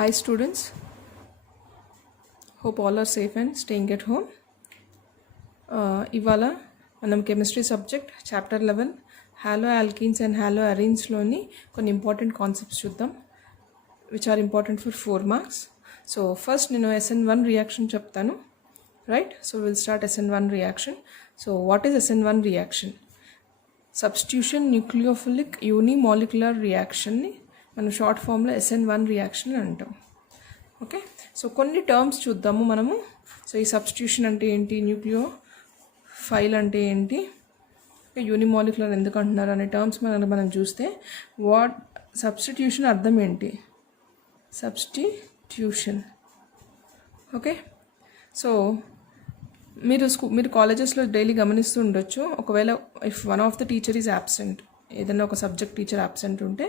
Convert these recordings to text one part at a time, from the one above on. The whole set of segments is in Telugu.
Hi students, hope all are safe and staying at home. ఇవాళ మనం chemistry subject chapter 11 haloalkanes and హాలో అరీన్స్లోని కొన్ని ఇంపార్టెంట్ కాన్సెప్ట్స్ చూద్దాం which are important for 4 marks. So first నేను SN1 రియాక్షన్ చెప్తాను, right? So will start SN1 reaction. So what is SN1 reaction? Substitution nucleophilic unimolecular రియాక్షన్ని మనం షార్ట్ ఫామ్లో SN1 రియాక్షన్ అంటాం. ఓకే, సో కొన్ని టర్మ్స్ చూద్దాము మనము. సో ఈ సబ్స్టిట్యూషన్ అంటే ఏంటి, న్యూక్లియో ఫైల్ అంటే ఏంటి, యూనిమాలిక్యులర్ ఎందుకు అంటున్నారు అనే టర్మ్స్ మనం చూస్తే వాట్ సబ్స్టిట్యూషన్ అర్థం ఏంటి, సబ్స్టిట్యూషన్. ఓకే, సో మీరు కాలేజెస్లో డైలీ గమనిస్తూ ఉండొచ్చు, ఒకవేళ if one of the teacher is absent, ఏదైనా ఒక సబ్జెక్ట్ టీచర్ యాబ్సెంట్ ఉంటే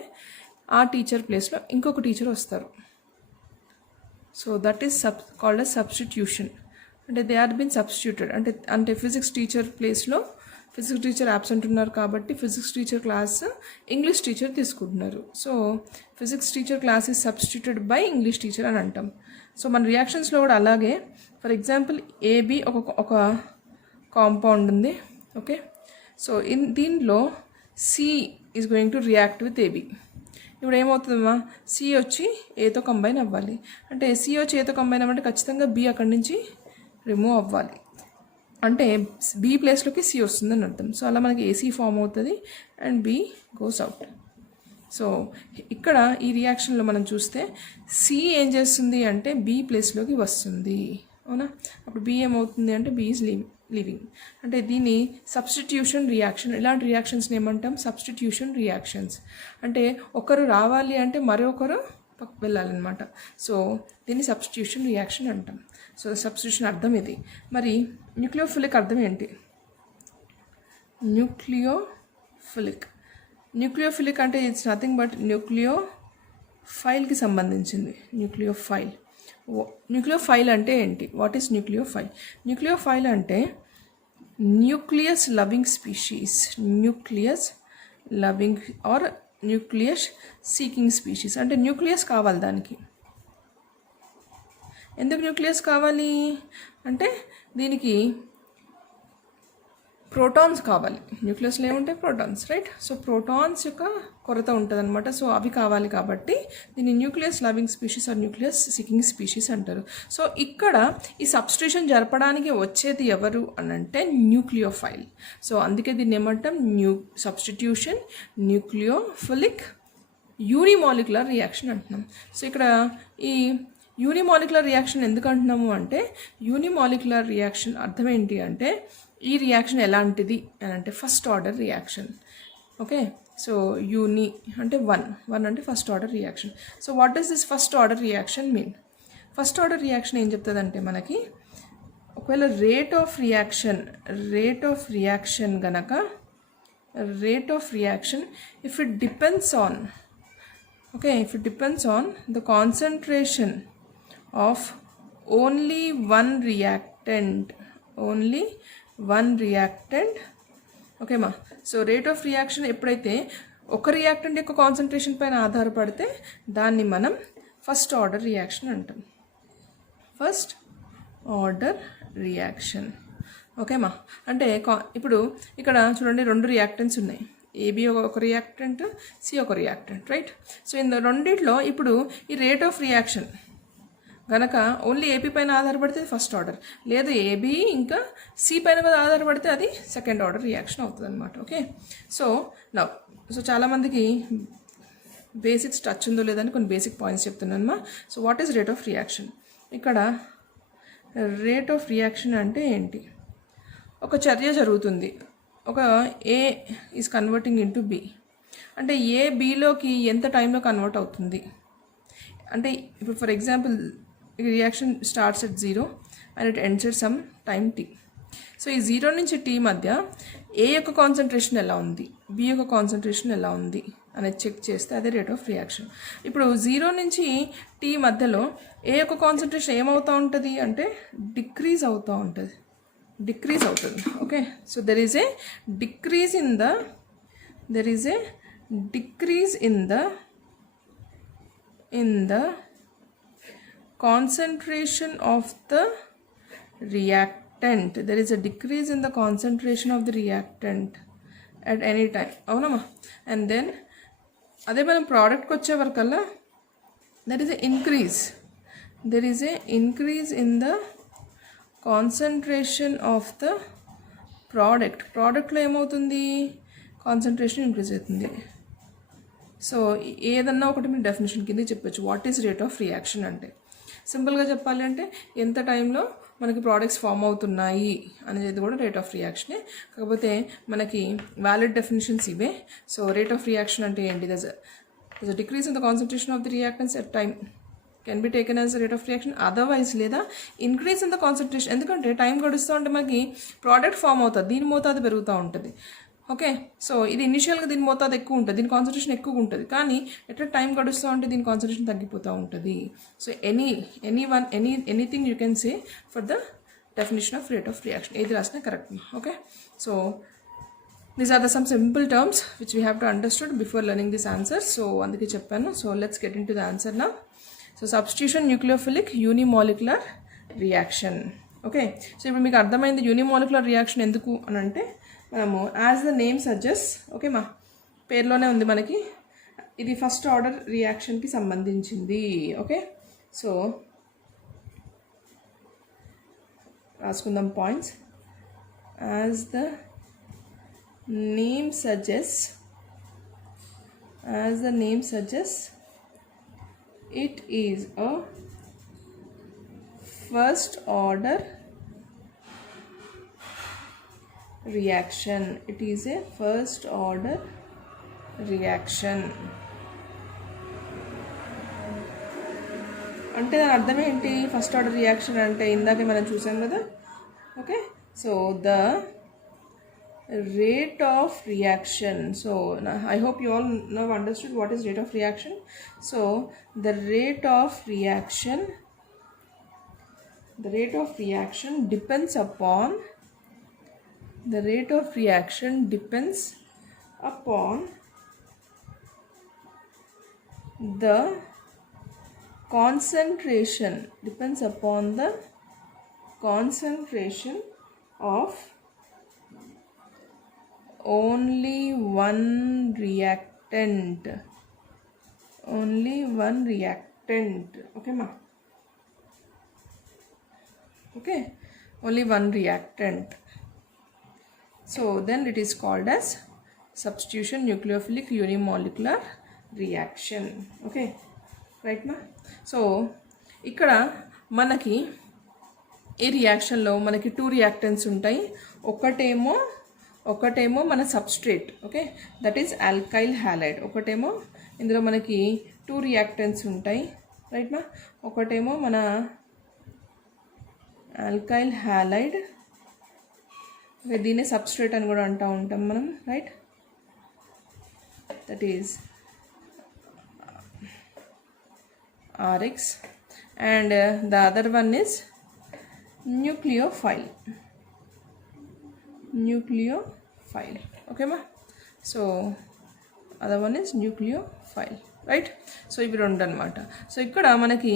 ఆ టీచర్ ప్లేస్లో ఇంకొక టీచర్ వస్తారు. So that is called as substitution. అంటే దే ఆర్ బీన్ సబ్స్టిట్యూటెడ్. అంటే ఫిజిక్స్ టీచర్ ప్లేస్లో ఫిజిక్స్ టీచర్ యాబ్సెంట్ ఉన్నారు కాబట్టి physics teacher class English teacher తీసుకుంటున్నారు. So physics teacher class is substituted by English teacher అని అంటాం. సో మన రియాక్షన్స్లో కూడా అలాగే. ఫర్ ఎగ్జాంపుల్ AB ఒక కాంపౌండ్ ఉంది. ఓకే, సో దీనిలో C is going to react with AB. ఇప్పుడు ఏమవుతుందమ్మా, C వచ్చి Aతో కంబైన్ అవ్వాలి. అంటే C వచ్చి Aతో కంబైన్ అవ్వాలంటే ఖచ్చితంగా B అక్కడి నుంచి రిమూవ్ అవ్వాలి. అంటే B ప్లేస్లోకి C వస్తుందని అర్థం. సో అలా మనకి AC ఫామ్ అవుతుంది and B goes out. So ఇక్కడ ఈ రియాక్షన్లో మనం చూస్తే C ఏం చేస్తుంది అంటే B ప్లేస్లోకి వస్తుంది, అవునా? అప్పుడు B ఏమవుతుంది అంటే B ఈజ్ లివింగ్. అంటే దీన్ని సబ్స్టిట్యూషన్ రియాక్షన్. ఇలాంటి రియాక్షన్స్ని ఏమంటాం, సబ్స్టిట్యూషన్ రియాక్షన్స్. అంటే ఒకరు రావాలి అంటే మరొకరు వెళ్ళాలన్నమాట. సో దీన్ని సబ్స్టిట్యూషన్ రియాక్షన్ అంటాం. సో సబ్స్టిట్యూషన్ అర్థం ఇది. మరి న్యూక్లియోఫిలిక్ అర్థం ఏంటి? న్యూక్లియోఫిలిక్ అంటే ఇట్స్ నథింగ్ బట్ న్యూక్లియోఫైల్కి సంబంధించింది. న్యూక్లియోఫైల్ అంటే ఏంటి? What is nucleophile? న్యూక్లియోఫైల్ అంటే nucleus loving species, nucleus loving or nucleus seeking species. అంటే న్యూక్లియస్ కావాలి దానికి. ఎందుకు న్యూక్లియస్ కావాలి అంటే దీనికి ప్రోటాన్స్ కావాలి. న్యూక్లియస్లో ఏముంటాయి? Protons, right? సో ప్రోటాన్స్ యొక్క కొరత ఉంటుంది అనమాట. సో అవి కావాలి కాబట్టి దీన్ని nucleus loving species or nucleus seeking species అంటారు. సో ఇక్కడ ఈ సబ్స్టిట్యూషన్ జరపడానికి వచ్చేది ఎవరు అని అంటే న్యూక్లియోఫైల్. సో అందుకే దీన్ని ఏమంటాం, సబ్స్టిట్యూషన్ న్యూక్లియోఫిలిక్ యూనిమాలిక్యులర్ రియాక్షన్ అంటున్నాం. సో ఇక్కడ ఈ యూనిమాలిక్యులర్ రియాక్షన్ ఎందుకు అంటున్నాము అంటే యూనిమాలిక్యులర్ రియాక్షన్ అర్థం ఏంటి అంటే ఈ రియాక్షన్ ఎలాంటిది అని అంటే first order reaction. Okay, so uni అంటే వన్ అంటే first order reaction. So what does this first order reaction mean? First order reaction ఏం చెప్తుంది అంటే మనకి ఒకవేళ రేట్ ఆఫ్ రియాక్షన్ గనక if it depends on the concentration of only one reactant. ఓకేమా? సో రేట్ ఆఫ్ రియాక్షన్ ఎప్పుడైతే ఒక రియాక్టెంట్ యొక్క కాన్సన్ట్రేషన్ పైన ఆధారపడితే దాన్ని మనం ఫస్ట్ ఆర్డర్ రియాక్షన్ అంటాం. First order reaction. ఓకేమా? అంటే ఇప్పుడు ఇక్కడ చూడండి, 2 రియాక్టెంట్స్ ఉన్నాయి. AB ఒక రియాక్టెంట్, C ఒక రియాక్టెంట్, రైట్? సో రెండిట్లో ఇప్పుడు ఈ రేట్ ఆఫ్ రియాక్షన్ కనుక ఓన్లీ AB పైన ఆధారపడితే ఫస్ట్ ఆర్డర్, లేదు AB ఇంకా C పైన కూడా ఆధారపడితే అది సెకండ్ ఆర్డర్ రియాక్షన్ అవుతుంది అనమాట. ఓకే, సో చాలామందికి బేసిక్స్ టచ్ ఉందో లేదని కొన్ని బేసిక్ పాయింట్స్ చెప్తున్నానమ్మా. So what is rate of reaction? ఇక్కడ రేట్ ఆఫ్ రియాక్షన్ అంటే ఏంటి? ఒక చర్య జరుగుతుంది, ఒక A is converting into B. అంటే A Bలోకి ఎంత టైంలో కన్వర్ట్ అవుతుంది అంటే ఇప్పుడు for example reaction starts at 0 and it ends at some time T. So ఈ 0 నుంచి T మధ్య A యొక్క కాన్సన్ట్రేషన్ ఎలా ఉంది, B యొక్క కాన్సన్ట్రేషన్ ఎలా ఉంది అనేది చెక్ చేస్తే అదే రేట్ ఆఫ్ రియాక్షన్. ఇప్పుడు 0 నుంచి T మధ్యలో A యొక్క కాన్సన్ట్రేషన్ ఏమవుతూ ఉంటుంది అంటే డిక్రీజ్ అవుతుంది. Okay, so there is a decrease in the concentration of the reactant. There is a decrease in the concentration of the reactant at any time. అవునమ్మా. And then అదే మనం ప్రోడక్ట్కి వచ్చేవరకల్లా there is a increase. There is a increase in the concentration of the ప్రోడక్ట్లో ఏమవుతుంది, కాన్సన్ట్రేషన్ ఇంక్రీజ్ అవుతుంది. సో ఏదన్నా ఒకటి మీరు డెఫినేషన్ కింద చెప్పచ్చు. What is rate of reaction అంటే సింపుల్గా చెప్పాలి అంటే ఎంత టైంలో మనకి ప్రోడక్ట్స్ ఫామ్ అవుతున్నాయి అనేది కూడా రేట్ ఆఫ్ రియాక్షనే. కాకపోతే మనకి వ్యాలిడ్ డెఫినేషన్స్ ఇవే. సో రేట్ ఆఫ్ రియాక్షన్ అంటే ఏంటి, thus a decrease in the concentration of the reactants at time can be taken as rate of reaction. Otherwise లేదా ఇంక్రీజ్ ఇన్ ద కాన్సన్ట్రేషన్, ఎందుకంటే టైం గడుస్తూ ఉంటే మనకి ప్రోడక్ట్ ఫామ్ అవుతుంది, దీని మోతాదు పెరుగుతూ ఉంటుంది. ఓకే, సో ఇది ఇనిషియల్గా దీని మోతాదు ఎక్కువ ఉంటుంది, దీని కాన్సన్ట్రేషన్ ఎక్కువ ఉంటుంది, కానీ ఎట్లా టైం గడుస్తూ ఉంటే దీని కాన్సన్ట్రేషన్ తగ్గిపోతూ ఉంటుంది. So anything you can say for the definition of rate of reaction. ఏది రాసినా correct. Okay, so these are the some simple terms which we have to understood before learning this answer. So అందుకే చెప్పాను. So let's get into the answer now. So substitution nucleophilic unimolecular reaction. Okay, so ఇప్పుడు మీకు అర్థమైంది యూనిమాలిక్యులర్ రియాక్షన్ ఎందుకు అని అంటే, మనము as the name suggest, okay మా పేరులోనే ఉంది మనకి, ఇది ఫస్ట్ ఆర్డర్ రియాక్షన్కి సంబంధించింది. ఓకే, సో రాసుకుందాం points. As the name suggest, it is a first order reaction. It is a first order reaction. అంటే దాని అర్థం ఏంటి, ఫస్ట్ ఆర్డర్ రియాక్షన్ అంటే ఇందాకే మనం చూసాం కదా. Okay, so the rate of reaction. So I hope you all now understood what is rate of reaction. So the rate of reaction depends upon the concentration of only one reactant. Okay ma, okay, only one reactant. So then it is called as substitution nucleophilic unimolecular reaction. Okay, right ma. So ఇక్కడ మనకి ఈ రియాక్షన్లో మనకి 2 రియాక్టెంట్స్ ఉంటాయి. ఒకటేమో మన substrate, okay, that is alkyl halide. ఒకటేమో ఇందులో మనకి 2 రియాక్టెంట్స్ ఉంటాయి, రైట్ మా. ఒకటేమో మన ఆల్కైల్ హ్యాలైడ్, దీన్నే సబ్స్ట్రేట్ అని కూడా అంటూ ఉంటాం మనం, right. That is RX and the other one is nucleophile. Okay ma. So other one is nucleophile, right. So ivi rendu anamata. So ikkada manaki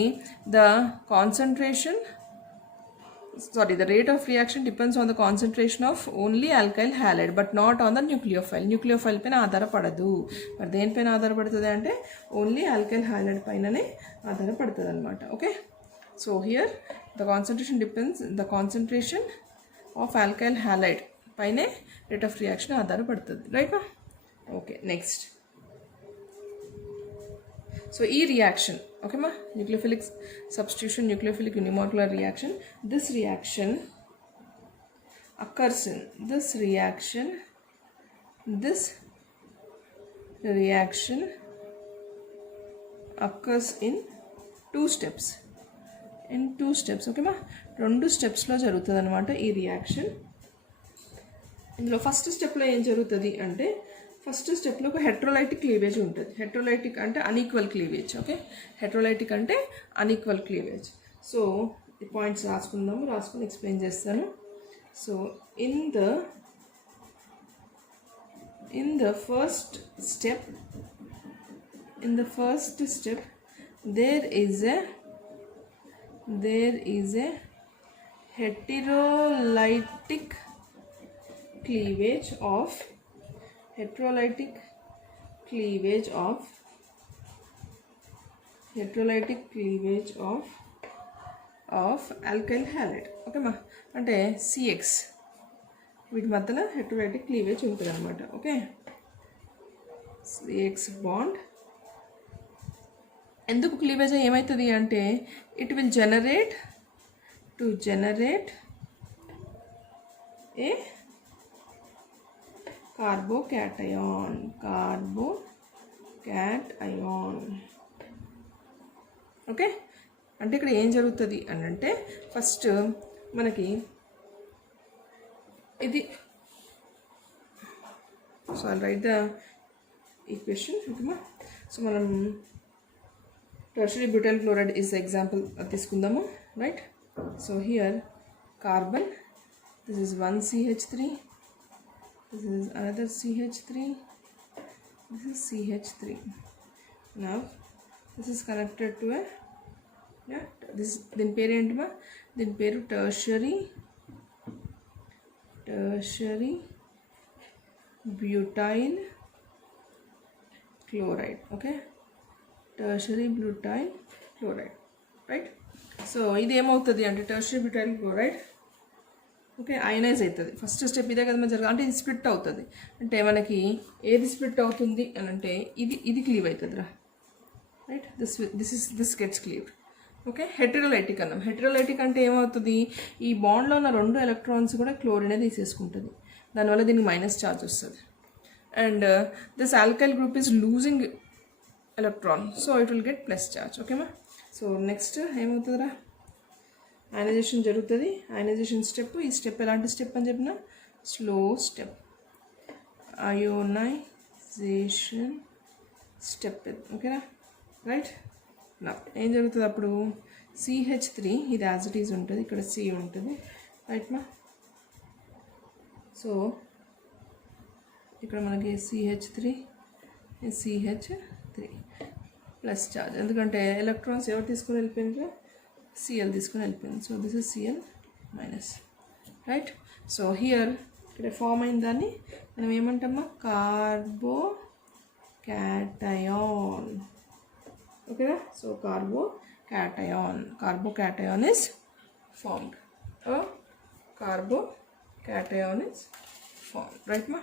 the rate of reaction depends on the concentration of only alkyl halide but not on the nucleophile paina ఆధార పడదు. మరి దేనిపైన ఆధారపడుతుంది అంటే ఓన్లీ ఆల్కైల్ హ్యాలైడ్ పైననే ఆధారపడుతుంది అనమాట. Okay, so here the concentration of alkyl halide పైనే రేట్ ఆఫ్ రియాక్షన్ ఆధారపడుతుంది, రైట్. Okay, next. సో ఈ రియాక్షన్, ఓకే మా, nucleophilic substitution nucleophilic unimolecular reaction, this reaction occurs in 2 steps. Okay మా, 2 స్టెప్స్లో జరుగుతుంది అనమాట ఈ రియాక్షన్. ఇందులో ఫస్ట్ స్టెప్లో ఏం జరుగుతుంది అంటే, ఫస్ట్ స్టెప్లో ఒక హెట్రోలైటిక్ క్లీవేజ్ ఉంటుంది. హెట్రోలైటిక్ అంటే అన్ఈక్వల్ క్లీవేజ్. ఓకే, హెట్రోలైటిక్ అంటే అన్ఈక్వల్ క్లీవేజ్. సో ఈ పాయింట్స్ రాసుకుని ఎక్స్ప్లెయిన్ చేస్తాను. So in the first step there is a there is a heterolytic cleavage of heterolytic cleavage of alkyl halide. Okay మా, అంటే సిఎక్స్ వీటి మధ్యలో హెటరోలైటిక్ క్లీవేజ్ ఉంటుంది అనమాట. ఓకే, సిఎక్స్ బాండ్ ఎందుకు క్లీవేజ్ ఏమవుతుంది అంటే it will generate a carbocation. Okay, అంటే ఇక్కడ ఏం జరుగుతుంది అని అంటే ఫస్ట్ మనకి ఇది, so I'll write the equation. ఓకేమా, సో మనం tertiary butyl chloride is example తీసుకుందాము. Right, so here carbon, this is 1CH3, this is another CH3, this is CH3. Now this is connected to a దీని పేరు ఏంటమ్మా, దీని పేరు tertiary butyl chloride. Okay, tertiary butyl chloride. Right, so ఇది ఏమవుతుంది అంటే tertiary butyl chloride okay ionise అవుతుంది. ఫస్ట్ స్టెప్ ఇదే కదా జరగాలి, అంటే ఇది స్ప్లిట్ అవుతుంది. అంటే మనకి ఏది స్ప్లిట్ అవుతుంది అని అంటే ఇది క్లీవ్ అవుతుంది రా. Right, this gets cleaved. Okay, heterolytic అన్నాం. హెటరోలైటిక్ అంటే ఏమవుతుంది, ఈ బాండ్లో ఉన్న 2 ఎలక్ట్రాన్స్ కూడా క్లోరినే తీసేసుకుంటుంది. దానివల్ల దీనికి మైనస్ ఛార్జ్ వస్తుంది. And this alkyl group is losing electron, so it will get plus charge. ఓకేమా, సో నెక్స్ట్ ఏమవుతుందిరా, అయనైజేషన్ జరుగుతుంది. అయనైజేషన్ స్టెప్, ఈ స్టెప్ ఎలాంటి స్టెప్ అని చెప్పిన స్లో స్టెప్, అయోనైజేషన్ స్టెప్. ఓకేనా, రైట్. నా ఏం జరుగుతుంది అప్పుడు CH3 ఇది యాజ్ ఇట్ ఈజ్ ఉంటుంది, ఇక్కడ C ఉంటుంది. రైట్ మా, సో ఇక్కడ మనకి CH3 ప్లస్ ఛార్జ్, ఎందుకంటే ఎలక్ట్రాన్స్ ఎవరు తీసుకుని వెళ్ళిపోయినారు, Cl తీసుకుని వెళ్ళిపోయింది. So this is Cl minus. Right, so here ఇక్కడ ఫామ్ అయిన దాన్ని మనం ఏమంటామా, కార్బోకాటయాన్. ఓకేనా, so carbocation is formed. Carbocation is formed. Right మా,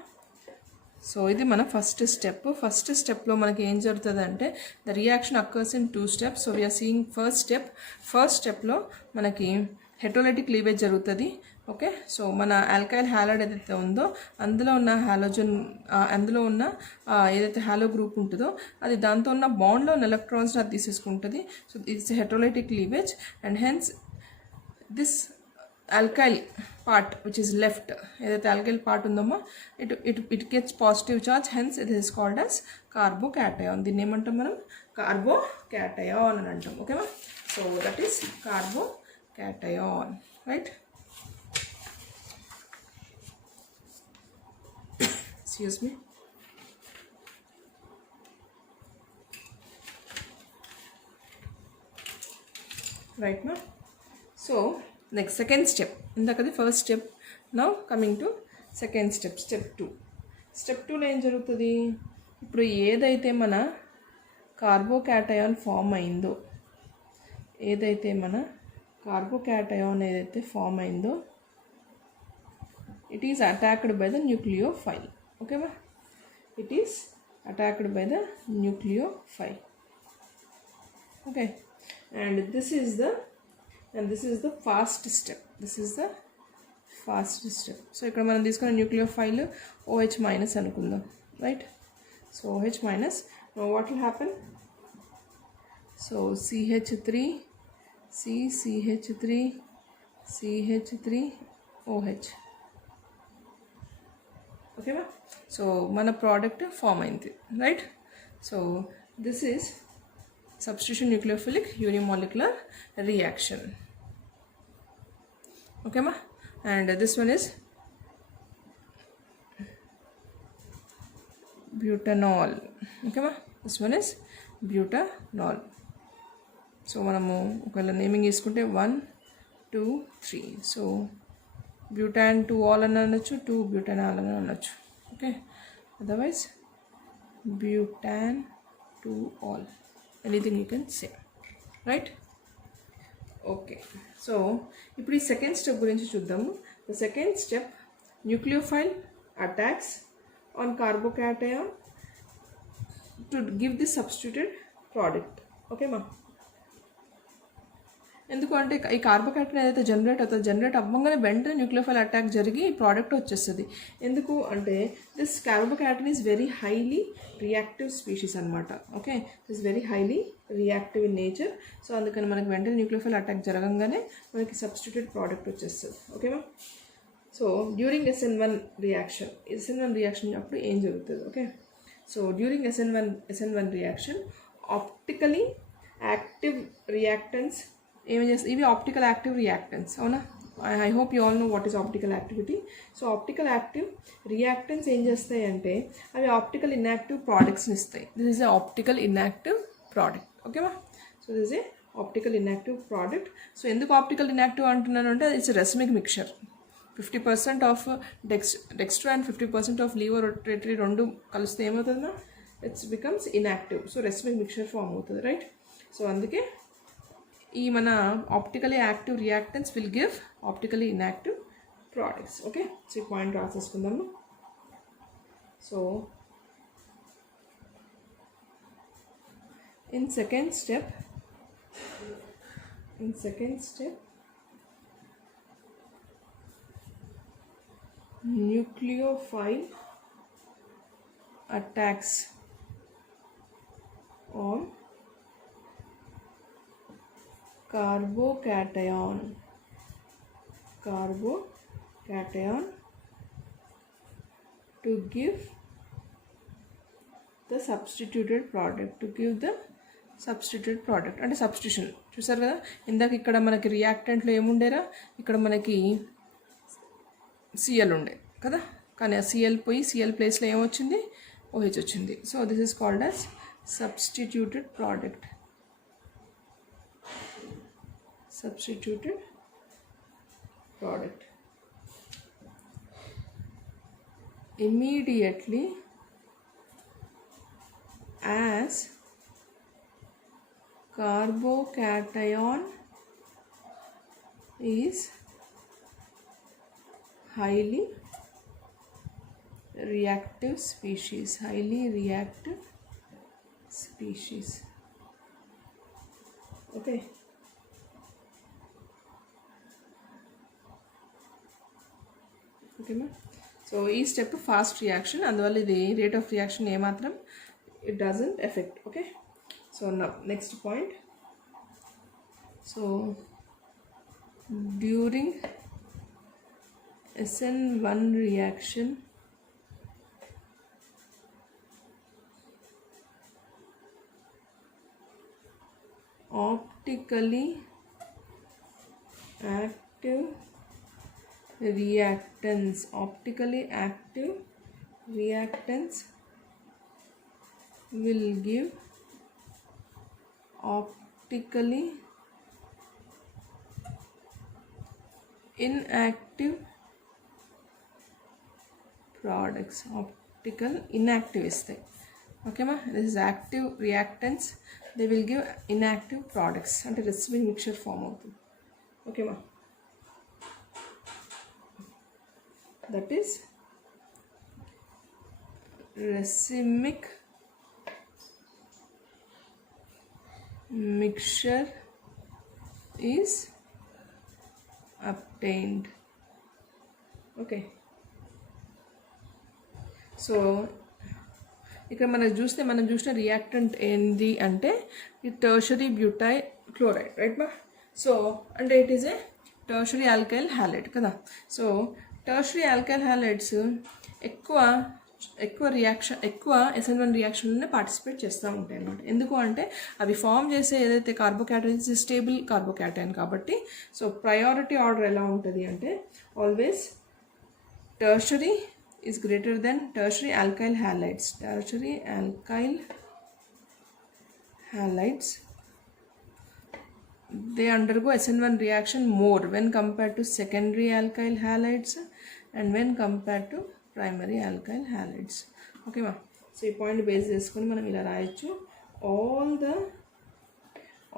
సో ఇది మన ఫస్ట్ స్టెప్. ఫస్ట్ స్టెప్లో మనకి ఏం జరుగుతుంది అంటే the reaction occurs in 2 steps. So we are seeing first స్టెప్లో మనకి హెటరోలైటిక్ క్లీవేజ్ జరుగుతుంది. ఓకే, సో మన ఆల్కైల్ హ్యాలైడ్ ఏదైతే ఉందో అందులో ఉన్న అందులో ఉన్న ఏదైతే హ్యాలో గ్రూప్ ఉంటుందో అది దాంతో ఉన్న బాండ్లో ఉన్న ఎలక్ట్రాన్స్ అది తీసేసుకుంటుంది. So it's heterolytic cleavage and hence this alkyl part which is left, ఏదైతే alkyl part ఉందమ్మో it gets positive charge, hence it is called as carbocation. దీన్ని ఏమంటాం మనం, carbocation అని అంటాం. ఓకేమా, so that is carbocation. Right, excuse me. Right మా, సో నెక్స్ట్ సెకండ్ స్టెప్, ఇందాకది first step. Now coming to second step, step 2. Step 2లో ఏం జరుగుతుంది, ఇప్పుడు ఏదైతే మన కార్బోకాటయాన్ ఫామ్ అయిందో, ఏదైతే ఫామ్ అయిందో it is attacked by the nucleophile. ఓకేమా, it is attacked by the nucleophile. Okay, and this is the fast step. So ఇక్కడ మనం తీసుకున్న న్యూక్లియోఫైల్ OH మైనస్ అనుకుందాం. Right, so OH minus, what will happen, so CH3OH. ఓకేనా, సో మన ప్రోడక్ట్ ఫామ్ అయింది. Right, so this is substitution nucleophilic unimolecular reaction. Okay ma, and this one is butanol. Okay ma, this one is butanol. So మనము ఒకవేళ నేమింగ్ తీసుకుంటే 1 2 3. సో బ్యూటాన్ టు ఆల్ అని అనొచ్చు, 2 బ్యూటానాల్ అని అనొచ్చు. Okay, otherwise butan two ol, anything you can say, right? Okay, so ఇప్పుడు ఈ సెకండ్ స్టెప్ గురించి చూద్దాము. The second step, nucleophile attacks on carbocation to give the substituted product. ఓకేమా? ఎందుకంటే ఈ కార్బోకాటయాన్ ఏదైతే జనరేట్ అవుతుందో, జనరేట్ అవ్వగానే వెంటనే న్యూక్లియోఫైల్ అటాక్ జరిగి ఈ ప్రోడక్ట్ వచ్చేస్తుంది. ఎందుకు అంటే this carbocation is very highly reactive species అనమాట. Okay, this very highly reactive in nature. So అందుకని మనకి వెంటనే న్యూక్లియోఫైల్ అటాక్ జరగంగానే మనకి సబ్స్టిట్యూటెడ్ ప్రోడక్ట్ వచ్చేస్తుంది. ఓకేమా? సో డ్యూరింగ్ SN1 రియాక్షన్ అప్పుడు ఏం జరుగుతుంది? Okay, so during SN1 reaction optically active reactants ఏమి చేస్తాయి? ఇవి ఆప్టికల్ యాక్టివ్ రియాక్టెంట్స్, అవునా? I hope you all know what is optical activity. So optical active reactants ఏం చేస్తాయి అంటే అవి ఆప్టికల్ ఇన్యాక్టివ్ ప్రోడక్ట్స్ని ఇస్తాయి. This is a optical inactive product. ఓకేమా? So this a optical inactive product. So ఎందుకు ఆప్టికల్ ఇన్యాక్టివ్ అంటున్నాను అంటే it's racemic mixture. 50% of dextro and 50% of laevo rotatory రెండు కలిస్తే ఏమవుతుందా? It's becomes inactive. So racemic mixture form అవుతుంది, రైట్? సో అందుకే ఈ మన optically active reactants will give optically inactive products. Okay, so ఈ పాయింట్ రాసేసుకుందాము. So in second step nucleophile attacks on carbocation to give the substituted product, అంటే సబ్స్టిట్యూషన్. చూసారు కదా, ఇందాక ఇక్కడ మనకి రియాక్టెంట్లో ఏముండేరా, ఇక్కడ మనకి Cl ఉండే కదా, కానీ ఆ Cl పోయి Cl ప్లేస్లో ఏమొచ్చింది? OH వచ్చింది. So this is called as substituted product. Immediately as carbocation is highly reactive species. Okay, ఓకేమా? సో ఈ స్టెప్ ఫాస్ట్ రియాక్షన్, అందువల్ల ఇది రేట్ ఆఫ్ రియాక్షన్ ఏమాత్రం it doesn't affect. Okay, so next point. So during SN1 reaction, optically active reactants will give optically inactive products. Optical inactive ఇస్తాయి. ఓకేమా? This is active reactants, they will give inactive products, అంటే రెసిమిక్ మిక్చర్ ఫామ్ అవుతుంది. ఓకేమా? That is రెసిమిక్ mixture is obtained. Okay, so ఇక్కడ మనం చూసిన రియాక్టెంట్ ఏంది అంటే ఈ టర్షరీ బ్యూటైల్ క్లోరైడ్, రైట్ మా? సో అంటే it is a tertiary alkyl halide కదా. సో టర్షరీ ఆల్కైల్ హ్యాలైడ్స్ ఎక్కువ SN1 రియాక్షన్లోనే పార్టిసిపేట్ చేస్తూ ఉంటాయి అన్నమాట. ఎందుకు అంటే అవి ఫామ్ చేసే ఏదైతే కార్బోకాటైన్ స్టేబుల్ కార్బోకాటైన్ కాబట్టి. సో ప్రయారిటీ ఆర్డర్ ఎలా ఉంటుంది అంటే always tertiary is greater than tertiary alkyl halides. they undergo SN1 reaction more when compared to secondary alkyl halides and when compared to primary alkyl halides. Okay ma, so ఈ పాయింట్ బేస్ చేసుకొని మనం ఇలా రాయొచ్చు,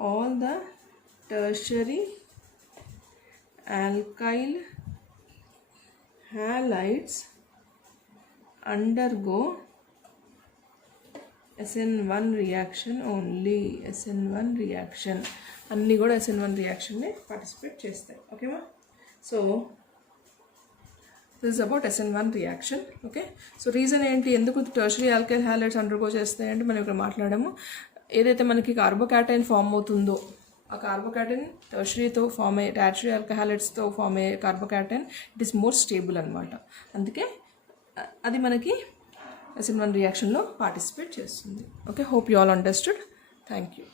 all the tertiary alkyl halides undergo SN1 reaction only. SN1 reaction అన్నీ కూడా SN1 రియాక్షన్ని పార్టిసిపేట్ చేస్తాయి. ఓకేమా, so this is about SN1 reaction. Okay, so reason ఏంటి, ఎందుకు టెర్షరీ ఆల్కైల్ హ్యాలైడ్స్ అండర్గో చేస్తాయంటే మనం ఇక్కడ మాట్లాడాము, ఏదైతే మనకి కార్బోకాటైన్ ఫామ్ అవుతుందో ఆ కార్బోకాటైన్ టెర్షరీతో ఫామ్ అయ్యే టెర్షరీ ఆల్కైల్ హ్యాలైడ్స్తో ఫామ్ అయ్యే కార్బోకాటైన్ ఇట్ ఈస్ మోర్ స్టేబుల్ అనమాట. అందుకే అది మనకి SN1 రియాక్షన్లో పార్టిసిపేట్ చేస్తుంది. Okay, hope you all understood. Thank you.